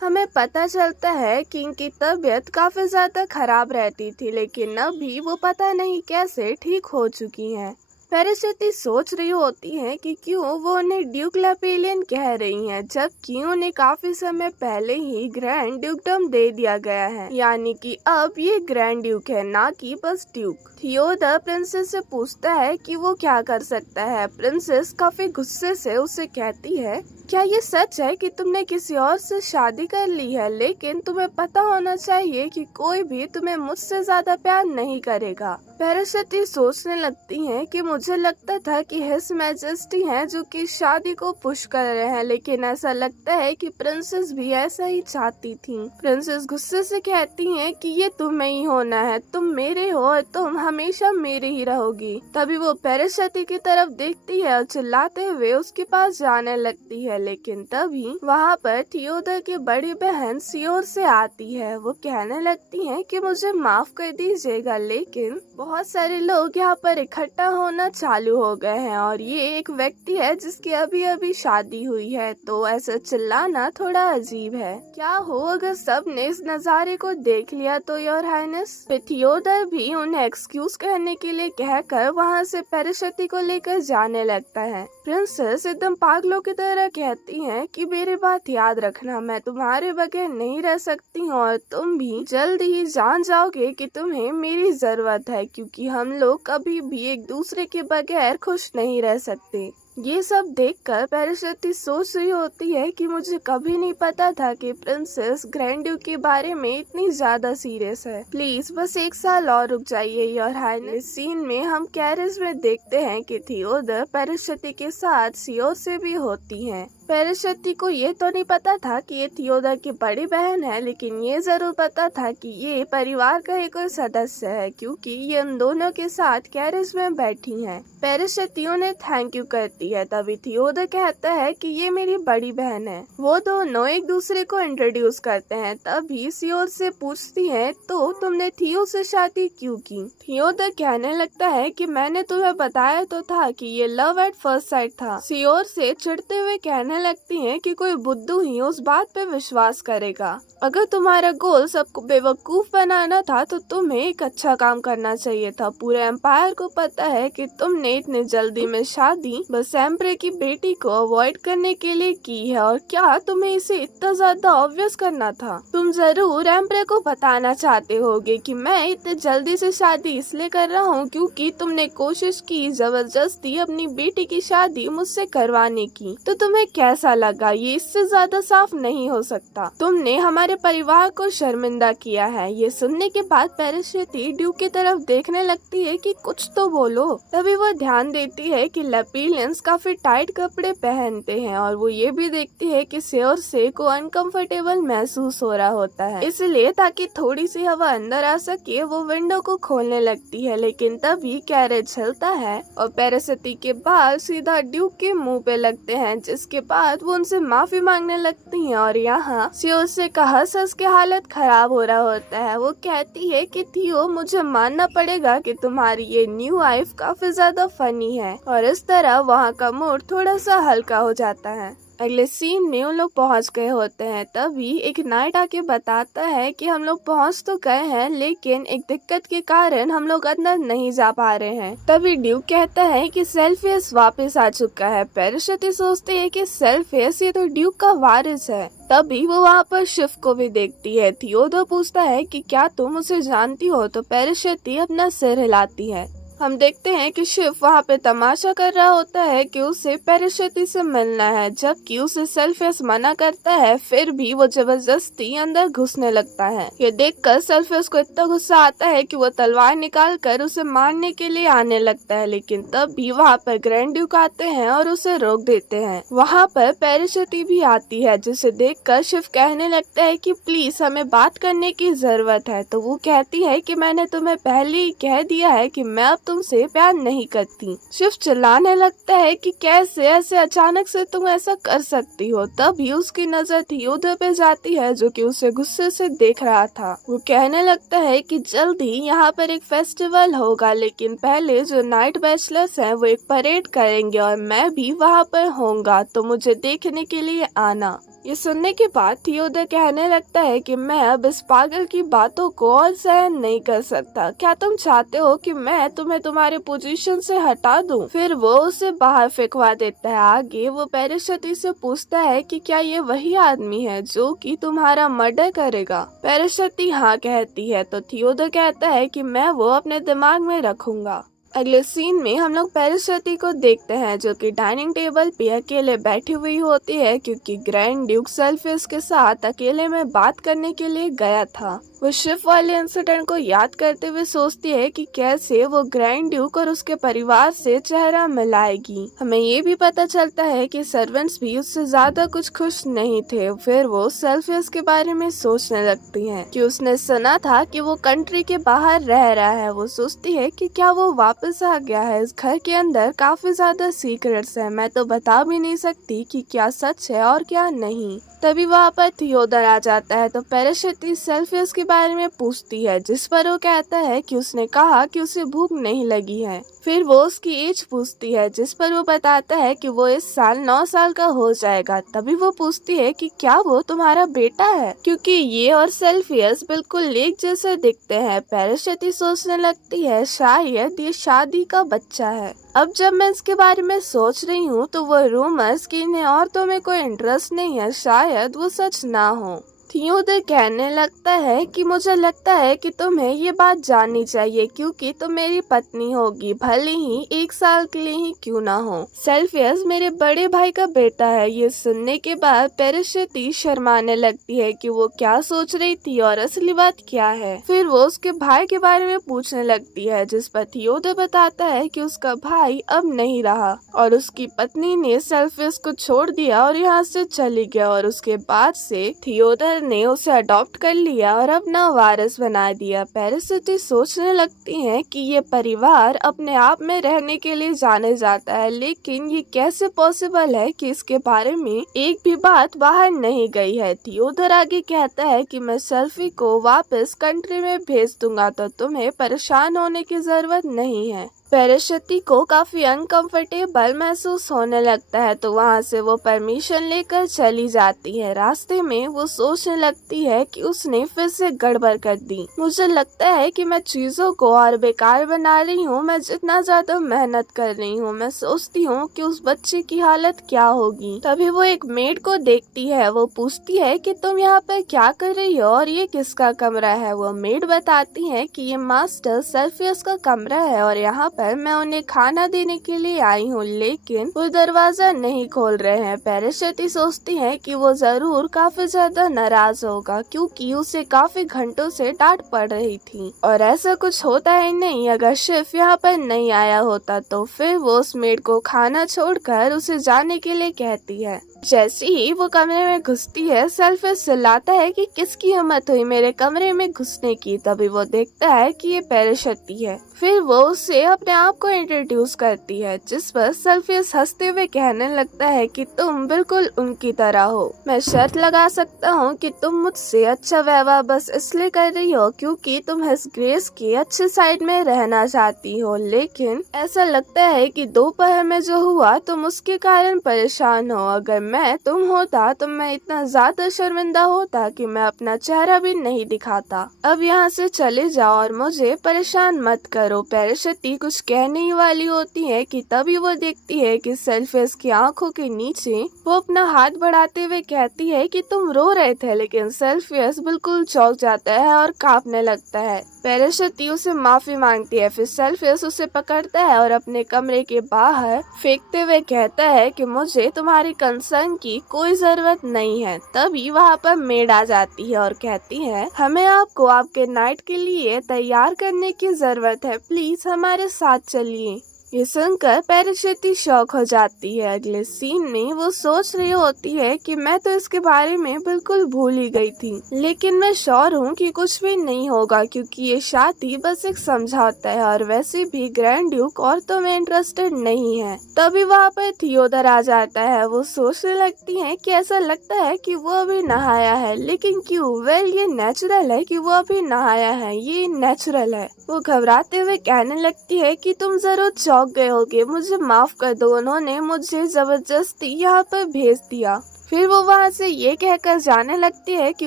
हमें पता चलता है कि इनकी तबीयत काफी ज्यादा खराब रहती थी, लेकिन अब भी वो पता नहीं कैसे ठीक हो चुकी हैं। परिस्थिति सोच रही होती है कि क्यों वो उन्हें ड्यूक लपेलियन कह रही हैं, जबकि उन्हें काफी समय पहले ही ग्रैंड ड्यूकडम दे दिया गया है। यानी कि अब ये ग्रैंड ड्यूक है, ना कि बस ड्यूक। थियोडर प्रिंसेस से पूछता है कि वो क्या कर सकता है। प्रिंसेस काफी गुस्से से उससे कहती है, क्या ये सच है कि तुमने किसी और से शादी कर ली है? लेकिन तुम्हें पता होना चाहिए कि कोई भी तुम्हें मुझसे ज्यादा प्यार नहीं करेगा। पैराशती सोचने लगती हैं कि मुझे लगता था कि हिज मैजेस्टी हैं जो कि शादी को पुश कर रहे हैं, लेकिन ऐसा लगता है कि प्रिंसेस भी ऐसा ही चाहती थी। प्रिंसेस गुस्से से कहती हैं कि ये तुम्हें ही होना है, तुम मेरे हो और तुम हमेशा मेरे ही रहोगी। तभी वो पैराशती की तरफ देखती है और चिल्लाते हुए उसके पास जाने लगती है, लेकिन तभी वहाँ पर थियोडर की बड़ी बहन सियोर से आती है। वो कहने लगती है कि मुझे माफ कर दीजिएगा, लेकिन बहुत सारे लोग यहाँ पर इकट्ठा होना चालू हो गए हैं और ये एक व्यक्ति है जिसकी अभी अभी शादी हुई है, तो ऐसा चिल्लाना थोड़ा अजीब है। क्या हो अगर सब ने इस नज़ारे को देख लिया तो, योर हाइनेस? थियोडर भी उन्हें एक्सक्यूज करने के लिए कहकर वहाँ से पैराशती को लेकर जाने लगता है। प्रिंसेस एकदम पागलों की तरह कहती हैं कि मेरी बात याद रखना, मैं तुम्हारे बगैर नहीं रह सकती हूँ और तुम भी जल्द ही जान जाओगे कि तुम्हें मेरी जरूरत है, क्योंकि हम लोग कभी भी एक दूसरे के बगैर खुश नहीं रह सकते। ये सब देखकर पैराशती सोच रही होती है कि मुझे कभी नहीं पता था कि प्रिंसेस ग्रैंड ड्यूक के बारे में इतनी ज्यादा सीरियस है। प्लीज बस 1 साल और रुक जाइए, योर हाइनेस। इस सीन में हम कैरेज में देखते हैं कि थियोडर पैराशती के साथ सियोर से भी होती हैं। पैराशती को ये तो नहीं पता था कि ये थियोडर की बड़ी बहन है, लेकिन ये जरूर पता था कि ये परिवार का एक और सदस्य है, क्योंकि ये उन दोनों के साथ कैरेज में बैठी हैं। पैराशती उन्हें थैंक यू करती है। तभी थियोडर कहता है कि ये मेरी बड़ी बहन है। वो दोनों एक दूसरे को इंट्रोड्यूस करते हैं। तभी सियोर से पूछती है, तो तुमने थियो से शादी क्यों की? थियोडर कहने लगता है कि मैंने तुम्हें बताया तो था कि ये लव एट फर्स्ट साइट था। सियोर से चिढ़ते हुए कहने लगती हैं कि कोई बुद्धू ही उस बात पे विश्वास करेगा। अगर तुम्हारा गोल सबको बेवकूफ बनाना था तो तुम्हें एक अच्छा काम करना चाहिए था। पूरे एम्पायर को पता है कि तुमने इतने जल्दी में शादी बस एम्परर की बेटी को अवॉइड करने के लिए की है, और क्या तुम्हें इसे इतना ज्यादा ऑब्वियस करना था? तुम जरूर एम्परर को बताना चाहते होगे कि मैं इतने जल्दी से शादी इसलिए कर रहा हूँ क्योंकि तुमने कोशिश की जबरदस्ती अपनी बेटी की शादी मुझसे करवाने की। तो तुम्हें कैसा लगा? ये इससे ज्यादा साफ नहीं हो सकता। तुमने हमारे परिवार को शर्मिंदा किया है। ये सुनने के बाद पैराशती ड्यूक की तरफ देखने लगती है कि कुछ तो बोलो। तभी वो ध्यान देती है कि लपेलियंस काफी टाइट कपड़े पहनते हैं, और वो ये भी देखती है कि सियोर से को अनकंफर्टेबल महसूस हो रहा होता है, इसलिए ताकि थोड़ी सी हवा अंदर आ सके वो विंडो को खोलने लगती है। लेकिन तभी कैरेज चलता है और पैराशती के बाल सीधा ड्यूक के मुंह पे लगते हैं, जिसके बाद वो उनसे माफी मांगने लगती हैं। और यहाँ सियोर से हंस हंस के हालत खराब हो रहा होता है। वो कहती है कि थियो, मुझे मानना पड़ेगा कि तुम्हारी ये न्यू वाइफ काफी ज्यादा फनी है, और इस तरह वहाँ का मूड थोड़ा सा हल्का हो जाता है। अगले सीन में वो लोग पहुंच गए होते हैं। तभी एक नाइट आके बताता है कि हम लोग पहुंच तो गए हैं, लेकिन एक दिक्कत के कारण हम लोग अंदर नहीं जा पा रहे हैं। तभी ड्यूक कहता है कि सेल्फियस वापस आ चुका है। पैराशती सोचते है कि सेल्फियस ये तो ड्यूक का वारिस है। तभी वो वहाँ पर शिव को भी देखती है। थियोडर पूछता है कि क्या तुम उसे जानती हो? तो पैराशती अपना सिर हिलाती है। हम देखते हैं कि शिव वहाँ पे तमाशा कर रहा होता है कि उसे पैराशती से मिलना है, जबकि उसे सेल्फियस मना करता है। फिर भी वो जबरदस्ती अंदर घुसने लगता है। ये देखकर सेल्फियस को इतना गुस्सा आता है कि वो तलवार निकाल कर उसे मारने के लिए आने लगता है, लेकिन तब भी वहाँ पर ग्रैंड ड्यूक आते हैं और उसे रोक देते हैं। वहाँ पर पैराशती भी आती है, जिसे देखकर शिव कहने लगता है कि प्लीज हमें बात करने की जरूरत है। तो वो कहती है कि मैंने तुम्हें पहले ही कह दिया है कि मैं तुमसे प्यार नहीं करती। शिव चिल्लाने लगता है कि कैसे ऐसे अचानक से तुम ऐसा कर सकती हो। तभी उसकी नजर थियोडर पे जाती है, जो कि उसे गुस्से से देख रहा था। वो कहने लगता है कि जल्दी यहाँ पर एक फेस्टिवल होगा, लेकिन पहले जो नाइट बैचलर्स हैं वो एक परेड करेंगे और मैं भी वहाँ पर होऊंगा, तो मुझे देखने के लिए आना। ये सुनने के बाद थियोडर कहने लगता है कि मैं अब इस पागल की बातों को और सहन नहीं कर सकता। क्या तुम चाहते हो कि मैं तुम्हें तुम्हारे पोजीशन से हटा दूं? फिर वो उसे बाहर फेंकवा देता है। आगे वो पैराशूटी से पूछता है कि क्या ये वही आदमी है जो कि तुम्हारा मर्डर करेगा? पैराशूटी हाँ कहती है तो थियोडर कहता है कि मैं वो अपने दिमाग में रखूंगा। अगले सीन में हम लोग पैराशूटी को देखते हैं जो कि डाइनिंग टेबल पे अकेले बैठी हुई होती है क्योंकि ग्रैंड ड्यूक सेल्फियस के साथ अकेले में बात करने के लिए गया था। वो शिप वाले इंसिडेंट को याद करते हुए सोचती है कि कैसे वो ग्रैंड ड्यूक और उसके परिवार से चेहरा मिलाएगी। हमें ये भी पता चलता है कि सर्वेंट्स भी उससे ज्यादा कुछ खुश नहीं थे। फिर वो सेल्फियस के बारे में सोचने लगती हैं कि उसने सुना था कि वो कंट्री के बाहर रह रहा है। वो सोचती है कि क्या वो वापस आ गया है। इस घर के अंदर काफी ज्यादा सीक्रेट्स है, मैं तो बता भी नहीं सकती कि क्या सच है और क्या नहीं। तभी वहाँ पर थियोडर आ जाता है तो पैराशूटी सेल्फियस के बारे में पूछती है, जिस पर वो कहता है कि उसने कहा कि उसे भूख नहीं लगी है। फिर वो उसकी एज पूछती है, जिस पर वो बताता है कि वो इस साल 9 साल का हो जाएगा। तभी वो पूछती है कि क्या वो तुम्हारा बेटा है, क्योंकि ये और सेल्फियस बिल्कुल एक जैसे दिखते हैं। पैराशूटी सोचने लगती है शायद ये शादी का बच्चा है। अब जब मैं इसके बारे में सोच रही हूँ तो वो रूमर्स कि इन्हें औरतों में कोई इंटरेस्ट नहीं है, शायद वो सच ना हो। थियोडर कहने लगता है कि मुझे लगता है कि तुम्हें ये बात जाननी चाहिए क्योंकि तुम मेरी पत्नी होगी, भले ही 1 साल के लिए ही क्यों ना हो। सेल्फियस मेरे बड़े भाई का बेटा है। ये सुनने के बाद पैराशूटी शर्माने लगती है कि वो क्या सोच रही थी और असली बात क्या है। फिर वो उसके भाई के बारे में पूछने लगती है, जिस पर थियोडर बताता है कि उसका भाई अब नहीं रहा और उसकी पत्नी ने सेल्फियस को छोड़ दिया और यहाँ से चली गया और उसके बाद से थियोडर ने उसे अडॉप्ट कर लिया और अपना वारिस बना दिया। पैराशूटी सोचने लगती हैं कि ये परिवार अपने आप में रहने के लिए जाने जाता है, लेकिन ये कैसे पॉसिबल है कि इसके बारे में एक भी बात बाहर नहीं गई है। थियोडर आगे कहता है कि मैं सेल्फी को वापस कंट्री में भेज दूंगा तो तुम्हें परेशान होने की जरूरत नहीं है। पैराशूटी को काफी अनकंफर्टेबल महसूस होने लगता है तो वहाँ से वो परमिशन लेकर चली जाती है। रास्ते में वो सोचने लगती है कि उसने फिर से गड़बड़ कर दी। मुझे लगता है कि मैं चीजों को और बेकार बना रही हूँ। मैं जितना ज्यादा मेहनत कर रही हूँ, मैं सोचती हूँ कि उस बच्चे की हालत क्या होगी। तभी वो एक मेड को देखती है। वो पूछती है कि तुम यहाँ पर क्या कर रही हो और ये किसका कमरा है। वो मेड बताती है कि ये मास्टर सेल्फियस का कमरा है और यहाँ पर मैं उन्हें खाना देने के लिए आई हूँ, लेकिन वो दरवाजा नहीं खोल रहे हैं। पैराशूटी सोचती है कि वो जरूर काफी ज्यादा नाराज होगा क्योंकि उसे काफी घंटों से डांट पड़ रही थी और ऐसा कुछ होता ही नहीं। अगर शिफ यहाँ पर नहीं आया होता तो फिर वो उस मेड को खाना छोड़कर उसे जाने के लिए कहती है। जैसे ही वो कमरे में घुसती है, सेल्फियस चिल्लाता है कि किसकी हिम्मत हुई मेरे कमरे में घुसने की। तभी वो देखता है कि ये पैराशूटी है। फिर वो उससे अपने आप को इंट्रोड्यूस करती है, जिस पर सेल्फियस हंसते हुए कहने लगता है कि तुम बिल्कुल उनकी तरह हो। मैं शर्त लगा सकता हूँ कि तुम मुझसे अच्छा व्यवहार बस इसलिए कर रही हो क्योंकि तुम हिस ग्रेस के अच्छे साइड में रहना चाहती हो, लेकिन ऐसा लगता है कि दोपहर में जो हुआ तुम उसके कारण परेशान हो। अगर मैं तुम होता तो मैं इतना ज्यादा शर्मिंदा होता कि मैं अपना चेहरा भी नहीं दिखाता। अब यहाँ से चले जाओ और मुझे परेशान मत करो। पैराशूटी कुछ कहने ही वाली होती है कि तभी वो देखती है कि सेल्फियस की आंखों के नीचे वो अपना हाथ बढ़ाते हुए कहती है कि तुम रो रहे थे, लेकिन सेल्फियस बिल्कुल चौंक जाता है और कांपने लगता है। पैराशूटी उसे माफी मांगती है। फिर सेल्फियस उसे पकड़ता है और अपने कमरे के बाहर फेंकते हुए कहता है कि मुझे तुम्हारी कंसर्न की कोई जरूरत नहीं है। तभी वहाँ पर मेड आ जाती है और कहती है हमें आपको आपके नाइट के लिए तैयार करने की जरूरत है, प्लीज हमारे साथ चलिए। ये सुनकर पैराशूटी शॉक हो जाती है। अगले सीन में वो सोच रही होती है कि मैं तो इसके बारे में बिल्कुल भूल ही गई थी, लेकिन मैं श्योर हूँ कि कुछ भी नहीं होगा क्योंकि ये शादी बस एक समझौता है और वैसे भी ग्रैंड ड्यूक औरतों में इंटरेस्टेड नहीं है। तभी वहाँ पर थियोडर आ जाता है। वो सोचने लगती है कि ऐसा लगता है कि वो अभी नहाया है, लेकिन क्यों? वेल ये नेचुरल है कि वो अभी नहाया है, ये नेचुरल है। वो घबराते हुए कहने लगती है कि तुम जरूर चौंक गए होगे, मुझे माफ कर दो, उन्होंने मुझे जबरदस्ती यहाँ पर भेज दिया। फिर वो वहाँ से ये कहकर जाने लगती है कि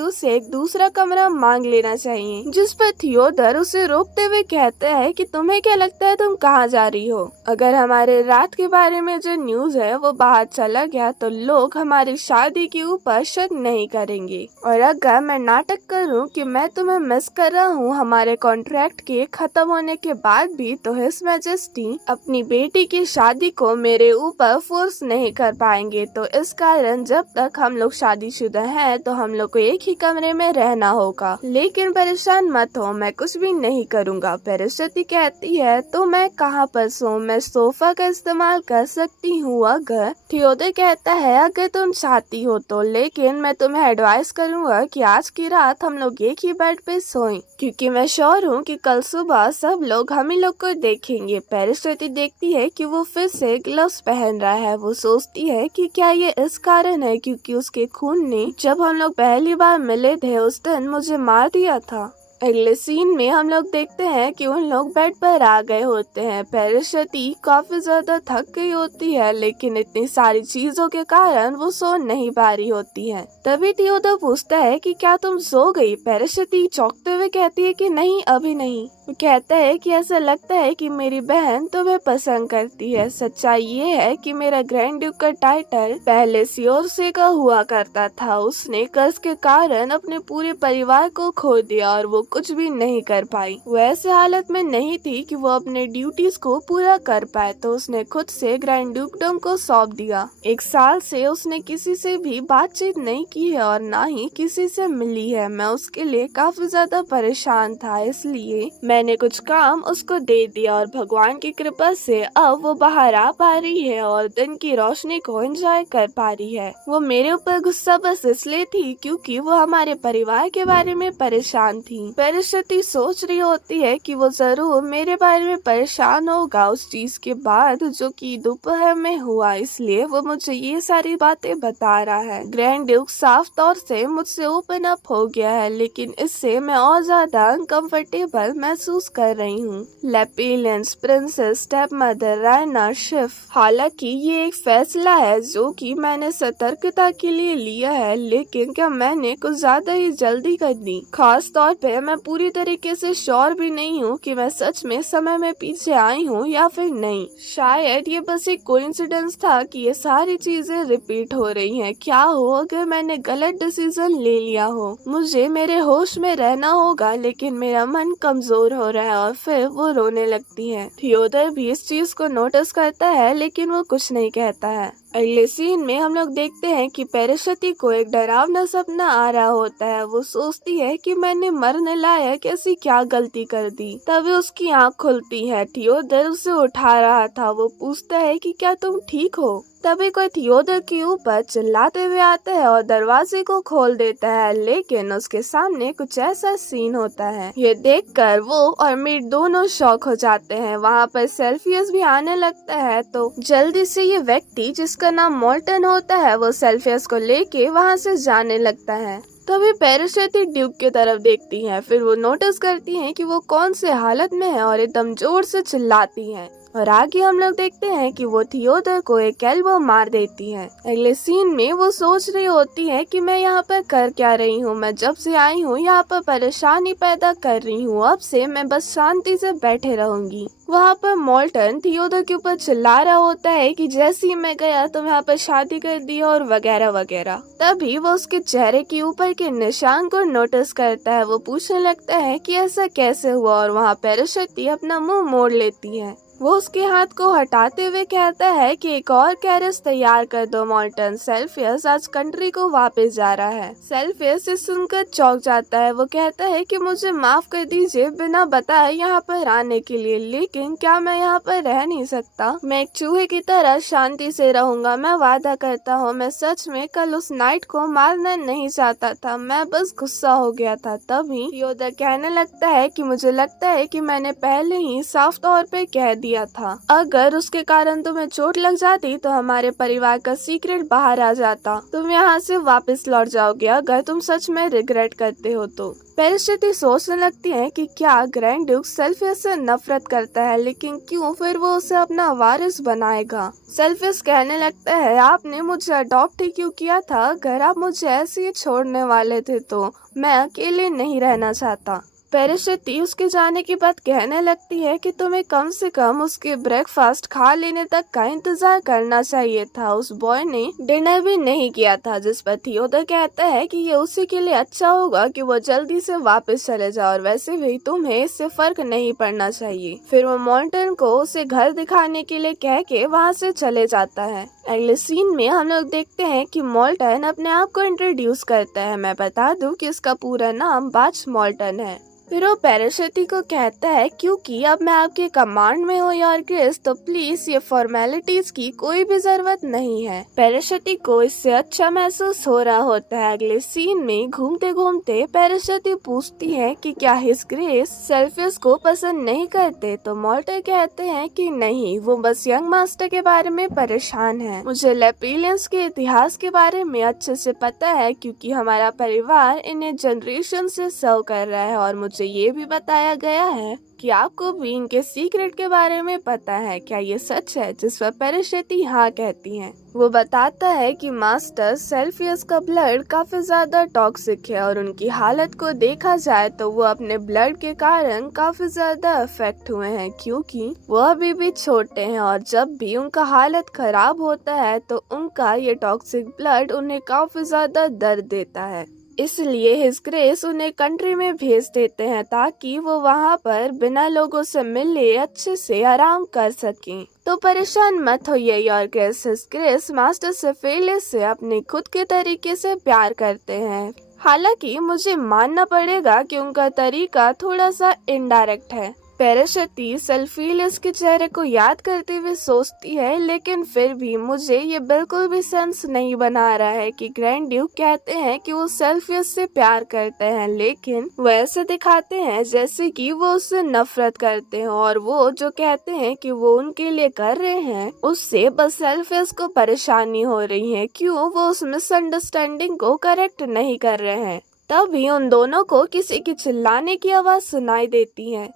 उसे एक दूसरा कमरा मांग लेना चाहिए, जिस पर थियोडर उसे रोकते हुए कहता है कि तुम्हें क्या लगता है तुम कहाँ जा रही हो? अगर हमारे रात के बारे में जो न्यूज है वो बाहर चला गया तो लोग हमारी शादी के ऊपर शक नहीं करेंगे, और अगर मैं नाटक करूँ कि मैं तुम्हें मिस कर रहा हूँ हमारे कॉन्ट्रैक्ट के खत्म होने के बाद भी, तो हिज मैजेस्टी अपनी बेटी की शादी को मेरे ऊपर फोर्स नहीं कर पाएंगे। तो इस कारण जब तक हम लोग शादीशुदा हैं तो हम लोग को एक ही कमरे में रहना होगा, लेकिन परेशान मत हो, मैं कुछ भी नहीं करूँगा। पैरिस्ती कहती है तो मैं कहाँ पर सोऊं? मैं सोफा का इस्तेमाल कर सकती हूँ अगर। थियोडर कहता है अगर तुम चाहती हो तो, लेकिन मैं तुम्हें एडवाइस करूँगा कि आज की रात हम लोग एक ही बेड पे सोएं, क्योंकि मैं श्योर हूँ कि कल सुबह सब लोग हम ही लोग को देखेंगे। पैरिस्ती देखती है कि वो फिर से ग्लव्स पहन रहा है। वो सोचती है कि क्या ये इस कारण है क्योंकि उसके खून ने जब हम लोग पहली बार मिले थे उस दिन मुझे मार दिया था। अगले सीन में हम लोग देखते हैं कि उन लोग बेड पर आ गए होते हैं। पैरिस्ती काफी ज्यादा थक गई होती है, लेकिन इतनी सारी चीजों के कारण वो सो नहीं पा रही होती है। तभी थियोडर पूछता है कि क्या तुम सो गई? पैरिस्ती चौंकते हुए कहती है कि नहीं, अभी नहीं। वो कहता है कि ऐसा लगता है कि मेरी बहन तुम्हें पसंद करती है। सच्चाई ये है कि मेरा ग्रैंड ड्यूक का टाइटल पहले सियोर्से का हुआ करता था। उसने कर्ज के कारण अपने पूरे परिवार को खो दिया और वो कुछ भी नहीं कर पाई। वो ऐसे हालत में नहीं थी कि वो अपने ड्यूटीज को पूरा कर पाए, तो उसने खुद से ग्रैंड ड्यूकडम को सौंप दिया। 1 साल से उसने किसी से भी बातचीत नहीं की है और ना ही किसी से मिली है। मैं उसके लिए काफी ज्यादा परेशान था, इसलिए मैंने कुछ काम उसको दे दिया और भगवान की कृपा से अब वो बाहर आ पा रही है और दिन की रोशनी को एंजॉय कर पा रही है। वो मेरे ऊपर गुस्सा बस इसलिए थी क्योंकि वो हमारे परिवार के बारे में परेशान थी। पैरिस्ती सोच रही होती है कि वो जरूर मेरे बारे में परेशान होगा उस चीज के बाद जो कि दोपहर में हुआ, इसलिए वो मुझे ये सारी बातें बता रहा है। ग्रैंड ड्यूक साफ तौर से मुझसे ओपन अप हो गया है, लेकिन इससे मैं और ज्यादा अनकंफर्टेबल महसूस कर रही हूँ। लेपिलेंस, प्रिंसेस, स्टेप मदर, रायना, शिफ। हालांकि ये एक फैसला है जो कि मैंने सतर्कता के लिए लिया है, लेकिन क्या मैंने कुछ ज्यादा ही जल्दी कर दी? खास तौर पे मैं पूरी तरीके से श्योर भी नहीं हूँ कि मैं सच में समय में पीछे आई हूँ या फिर नहीं। शायद ये बस एक कोइंसिडेंस था कि ये सारी चीजें रिपीट हो रही हैं। क्या हो अगर मैंने गलत डिसीजन ले लिया हो? मुझे मेरे होश में रहना होगा, लेकिन मेरा मन कमजोर हो रहा है। और फिर वो रोने लगती है। थियोडर भी इस चीज को नोटिस करता है, लेकिन वो कुछ नहीं कहता है। अगले सीन में हम लोग देखते हैं कि पैरिस्ती को एक डरावना सपना आ रहा होता है। वो सोचती है कि मैंने मरने लायक ऐसी क्या गलती कर दी। तभी उसकी आंख खुलती है। थियोडर उसे उठा रहा था। वो पूछता है कि क्या तुम ठीक हो? तभी कोई थियोडर के ऊपर चिल्लाते हुए आता है और दरवाजे को खोल देता है, लेकिन उसके सामने कुछ ऐसा सीन होता है। ये देखकर वो और मीट दोनों शॉक हो जाते हैं। वहाँ पर सेल्फियस भी आने लगता है, तो जल्दी से ये व्यक्ति जिसका नाम मोल्टन होता है वो सेल्फियस को लेके वहाँ से जाने लगता है। तभी पैरिस्ती ड्यूक की तरफ देखती है। फिर वो नोटिस करती है कि वो कौन से हालत में है और एकदम जोर से चिल्लाती है। और आगे हम लोग देखते हैं कि वो थियोडर को एक एल्बो मार देती है। अगले सीन में वो सोच रही होती है कि मैं यहाँ पर कर क्या रही हूँ? मैं जब से आई हूँ यहाँ पर परेशानी पैदा कर रही हूँ। अब से मैं बस शांति से बैठे रहूंगी। वहाँ पर मोल्टन थियोडर के ऊपर चिल्ला रहा होता है कि जैसे ही मैं गया तुम यहाँ पर शादी कर दी और वगैरह वगैरह। तभी वो उसके चेहरे के ऊपर के निशान को नोटिस करता है। वो पूछने लगता है कि ऐसा कैसे हुआ, और वहाँ पैरिस्ती अपना मुंह मोड़ लेती है। वो उसके हाथ को हटाते हुए कहता है कि एक और कैरेज तैयार कर दो मोल्टन। सेल्फियस आज कंट्री को वापस जा रहा है। सेल्फियस इस सुनकर चौंक जाता है। वो कहता है कि मुझे माफ कर दीजिए बिना बताए यहाँ पर आने के लिए, लेकिन क्या मैं यहाँ पर रह नहीं सकता? मैं एक चूहे की तरह शांति से रहूंगा। मैं वादा करता हूँ मैं सच में कल उस नाइट को मारना नहीं चाहता था, मैं बस गुस्सा हो गया था। तभी थियोडर कहने लगता है कि मुझे लगता है कि मैंने पहले ही साफ तौर पे कह दिया दिया था। अगर उसके कारण तुम्हें चोट लग जाती तो हमारे परिवार का सीक्रेट बाहर आ जाता। तुम यहाँ से वापस लौट जाओगे अगर तुम सच में रिग्रेट करते हो तो। पेरिस्थिति सोचने लगती है कि क्या ग्रैंड ड्यूक सेल्फियस से नफरत करता है, लेकिन क्यों फिर वो उसे अपना वारिस बनाएगा। सेल्फियस कहने लगता है, आपने मुझे अडॉप्ट ही क्यों किया था? अगर आप मुझे ऐसे ही छोड़ने वाले थे तो मैं अकेले नहीं रहना चाहता। पेरिस्थिति उसके जाने के बाद कहने लगती है कि तुम्हें कम से कम उसके ब्रेकफास्ट खा लेने तक का इंतजार करना चाहिए था। उस बॉय ने डिनर भी नहीं किया था, जिस पर थियोडर कहता है कि ये उसी के लिए अच्छा होगा कि वो जल्दी से वापस चले जाए और वैसे भी तुम्हें इससे फर्क नहीं पड़ना चाहिए। फिर वो मॉर्टन को उसे घर दिखाने के लिए कह के वहाँ से चले जाता है। अगले सीन में हम लोग देखते हैं कि मॉर्टन अपने आप को इंट्रोड्यूस करता है। मैं बता दूं कि इसका पूरा नाम बाच मॉर्टन है। फिर वो पेरिस्थिति को कहता है, क्योंकि अब मैं आपके कमांड में हूँ योर ग्रेस, तो प्लीज ये फॉर्मेलिटीज की कोई भी जरूरत नहीं है। पेरिस्थिति को इससे अच्छा महसूस हो रहा होता है। अगले सीन में घूमते घूमते पेरिस्थिति पूछती है कि क्या हिज ग्रेस सेल्फियस को पसंद नहीं करते, तो मॉर्टन कहते हैं कि नहीं, वो बस यंग मास्टर के बारे में परेशान है। मुझे लेपिलियंस के इतिहास के बारे में अच्छे से पता है, क्योंकि हमारा परिवार इन्हें जनरेशन से सर्व कर रहा है और मुझे ये भी बताया गया है कि आपको भी इनके सीक्रेट के बारे में पता है। क्या ये सच है? जिस पर पेरिस्थिति हाँ कहती है। वो बताता है कि मास्टर सेल्फियस का ब्लड काफी ज्यादा टॉक्सिक है और उनकी हालत को देखा जाए तो वो अपने ब्लड के कारण काफी ज्यादा अफेक्ट हुए हैं, क्योंकि वो अभी भी छोटे हैं और जब भी उनका हालत खराब होता है तो उनका ये टॉक्सिक ब्लड उन्हें काफी ज्यादा दर्द देता है। इसलिए हिज ग्रेस उन्हें कंट्री में भेज देते हैं ताकि वो वहाँ पर बिना लोगों से मिले अच्छे से आराम कर सकें। तो परेशान मत होइए your grace. His grace master सेफेलियस से अपने खुद के तरीके से प्यार करते हैं। हालांकि मुझे मानना पड़ेगा कि उनका तरीका थोड़ा सा इनडायरेक्ट है। पेरिस्थिति सेल्फियस के चेहरे को याद करते हुए सोचती है, लेकिन फिर भी मुझे ये बिल्कुल भी सेंस नहीं बना रहा है कि ग्रैंड ड्यूक कहते हैं कि वो सेल्फियस से प्यार करते हैं, लेकिन वो ऐसे दिखाते हैं जैसे कि वो उससे नफरत करते हैं और वो जो कहते हैं कि वो उनके लिए कर रहे हैं उससे बस सेल्फियस को परेशानी हो रही है। क्यों वो उस मिसअंडरस्टैंडिंग को करेक्ट नहीं कर रहे हैं। तभी उन दोनों को किसी की चिल्लाने की आवाज सुनाई देती है।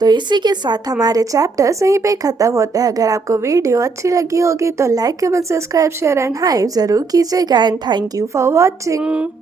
तो इसी के साथ हमारे चैप्टर्स यहीं पे खत्म होते हैं। अगर आपको वीडियो अच्छी लगी होगी तो like comment subscribe share and hype जरूर कीजिएगा and thank you for watching.